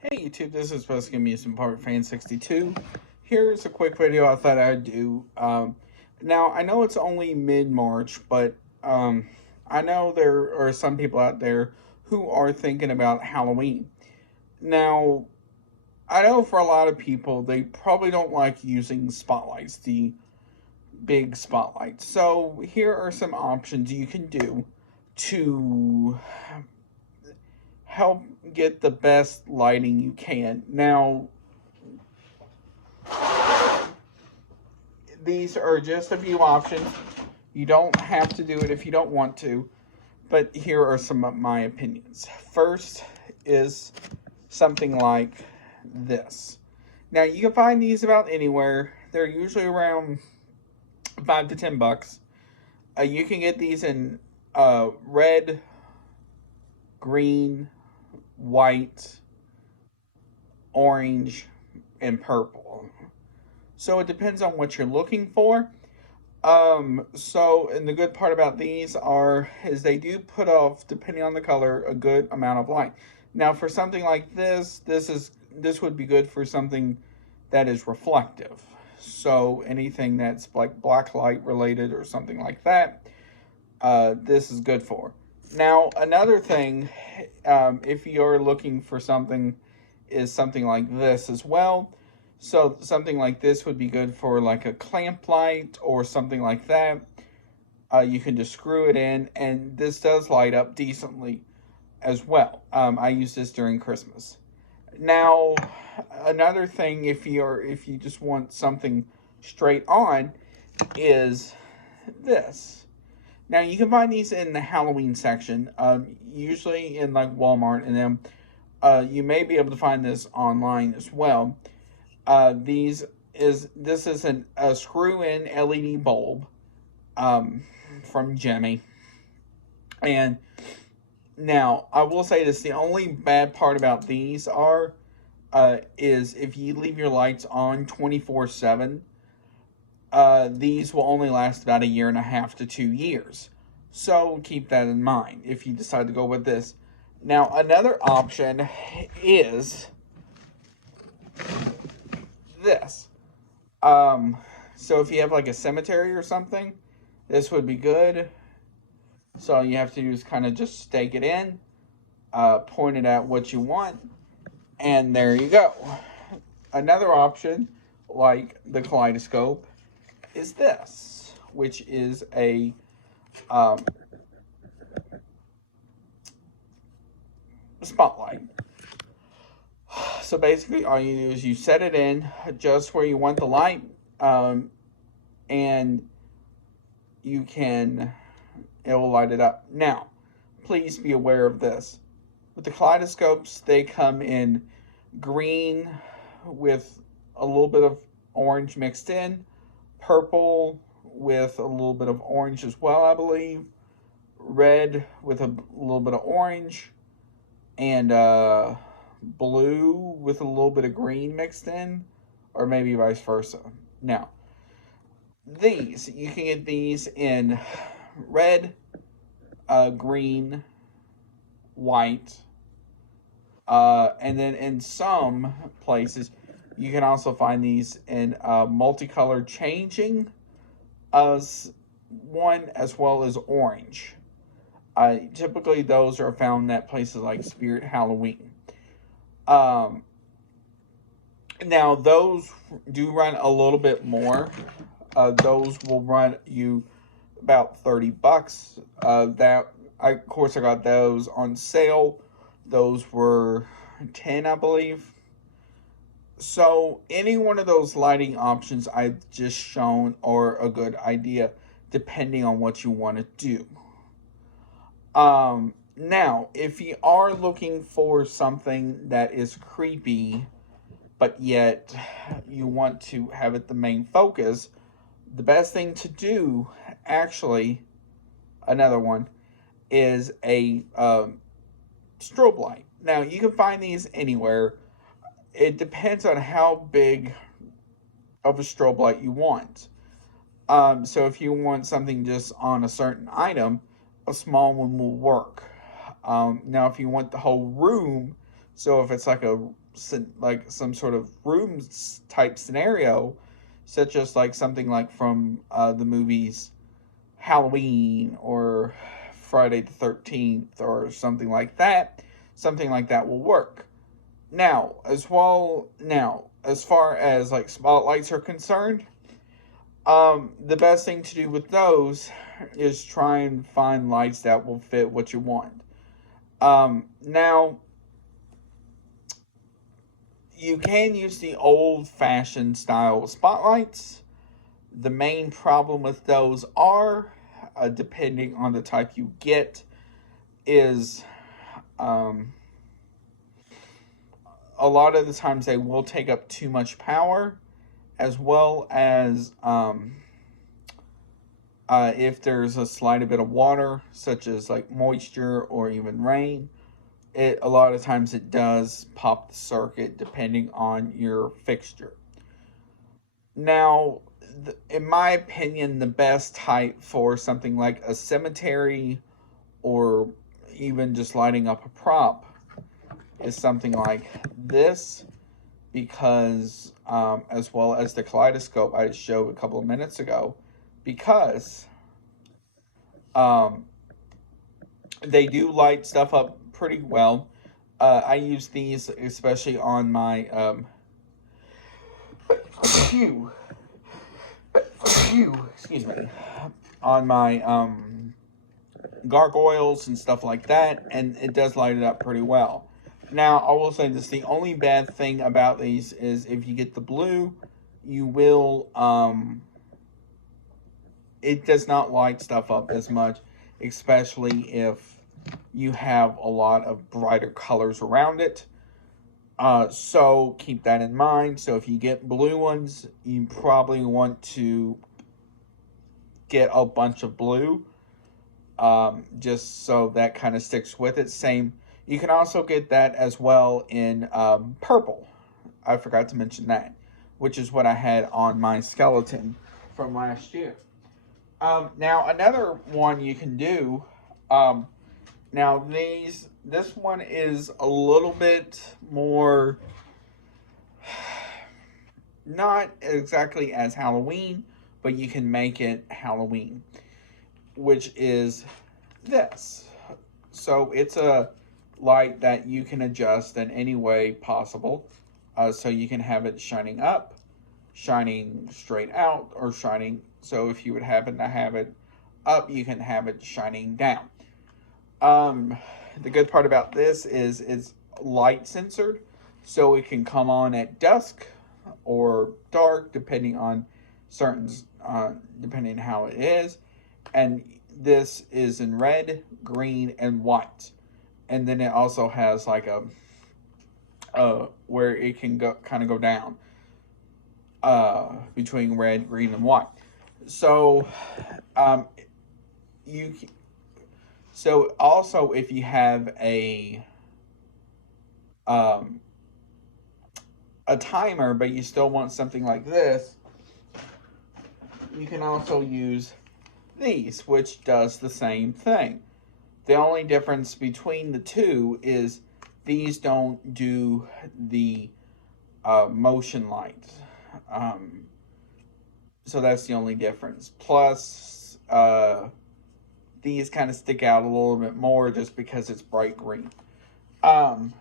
Hey YouTube, this is Best Amusement Park Fan 62. Here's a quick video I thought I'd do. Now, I know it's only mid-March, but I know there are some people out there who are thinking about Halloween. Now, I know for a lot of people, they probably don't like using spotlights, the big spotlights. So, here are some options you can do to help get the best lighting you can. Now, these are just a few options. You don't have to do it if you don't want to, but here are some of my opinions. First is something like this. Now, you can find these about anywhere. They're usually around $5 to $10. You can get these in red, green, white, orange, and purple. So it depends on what you're looking for. And the good part about these is they do put off, depending on the color, a good amount of light. Now, for something like this would be good for something that is reflective. So anything that's like black light related or something like that, this is good for. Now, another thing, if you're looking for something, is something like this as well. So something like this would be good for like a clamp light or something like that. You can just screw it in, and this does light up decently as well. I use this during Christmas. Now, another thing, if you just want something straight on, is this. Now, you can find these in the Halloween section, usually in like Walmart, and then you may be able to find this online as well. This is a screw-in LED bulb from Jimmy. And now, I will say this, the only bad part about these is if you leave your lights on 24/7, these will only last about a year and a half to 2 years. So keep that in mind if you decide to go with this. Now, another option is this. So if you have like a cemetery or something, this would be good. So all you have to do is kind of just stake it in, point it at what you want, and there you go. Another option, like the kaleidoscope, is this, which is a spotlight. So basically, all you do is you set it in just where you want the light, and it will light it up. Now, please be aware of this. With the kaleidoscopes, they come in green with a little bit of orange mixed in, purple with a little bit of orange as well, I believe, red with a little bit of orange, and blue with a little bit of green mixed in, or maybe vice versa. Now, you can get these in red, green, white, and then in some places, you can also find these in multicolored changing as one, as well as orange. Typically, those are found at places like Spirit Halloween. Now, those do run a little bit more. Those will run you about $30. Of course, I got those on sale. Those were 10, I believe. So any one of those lighting options I've just shown are a good idea, depending on what you want to do. Now, if you are looking for something that is creepy, but yet you want to have it the main focus, the best thing to do, actually, another one, is a strobe light. Now, you can find these anywhere. It depends on how big of a strobe light you want. So if you want something just on a certain item, a small one will work. Now, if you want the whole room, So if it's like some sort of room type scenario, such as like something like from the movies Halloween or Friday the 13th or something like that will work. Now, as far as like spotlights are concerned, the best thing to do with those is try and find lights that will fit what you want. Now, you can use the old-fashioned style spotlights. The main problem with those are, depending on the type you get, is um, a lot of the times they will take up too much power, as well as if there's a slight bit of water, such as like moisture or even rain, a lot of times it does pop the circuit depending on your fixture. Now, in my opinion, the best type for something like a cemetery or even just lighting up a prop is something like this, because as well as the kaleidoscope I showed a couple of minutes ago, because um, they do light stuff up pretty well. I use these especially on my phew, excuse me, on my gargoyles and stuff like that, and it does light it up pretty well. Now, I will say this: the only bad thing about these is if you get the blue, you will it does not light stuff up as much, especially if you have a lot of brighter colors around it. So keep that in mind. So if you get blue ones, you probably want to get a bunch of blue, just so that kind of sticks with it. Same, you can also get that as well in purple. I forgot to mention that, which is what I had on my skeleton from last year. Now another one you can do. Now this one is a little bit more, not exactly as Halloween, but you can make it Halloween, which is this. So it's a light that you can adjust in any way possible. So you can have it shining up, shining straight out, or shining. So if you would happen to have it up, you can have it shining down. The good part about this is it's light censored, so it can come on at dusk or dark, depending on certain, depending on how it is. And this is in red, green, and white. And then it also has like where it can go kind of go down between red, green, and white. So you so also if you have um, a timer, but you still want something like this, you can also use these, which does the same thing. The only difference between the two is these don't do the motion light. So that's the only difference. Plus, these kind of stick out a little bit more just because it's bright green. Um,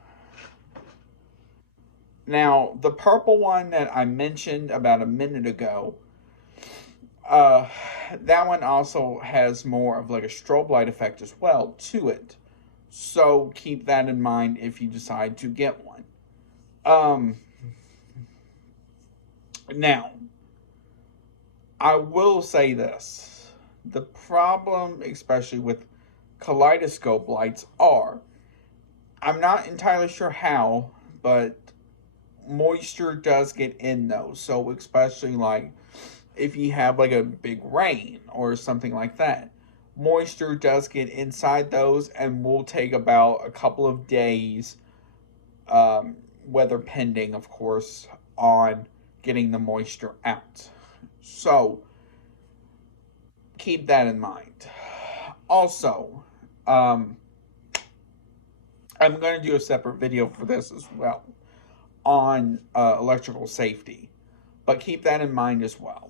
Now, the purple one that I mentioned about a minute ago, uh, that one also has more of like a strobe light effect as well to it. So keep that in mind if you decide to get one. Um, Now, I will say this. The problem, especially with kaleidoscope lights, are I'm not entirely sure how, but moisture does get in those. So especially like if you have like a big rain or something like that, moisture does get inside those and will take about a couple of days, weather pending, of course, on getting the moisture out. So keep that in mind. Also, um, I'm going to do a separate video for this as well on electrical safety, but keep that in mind as well.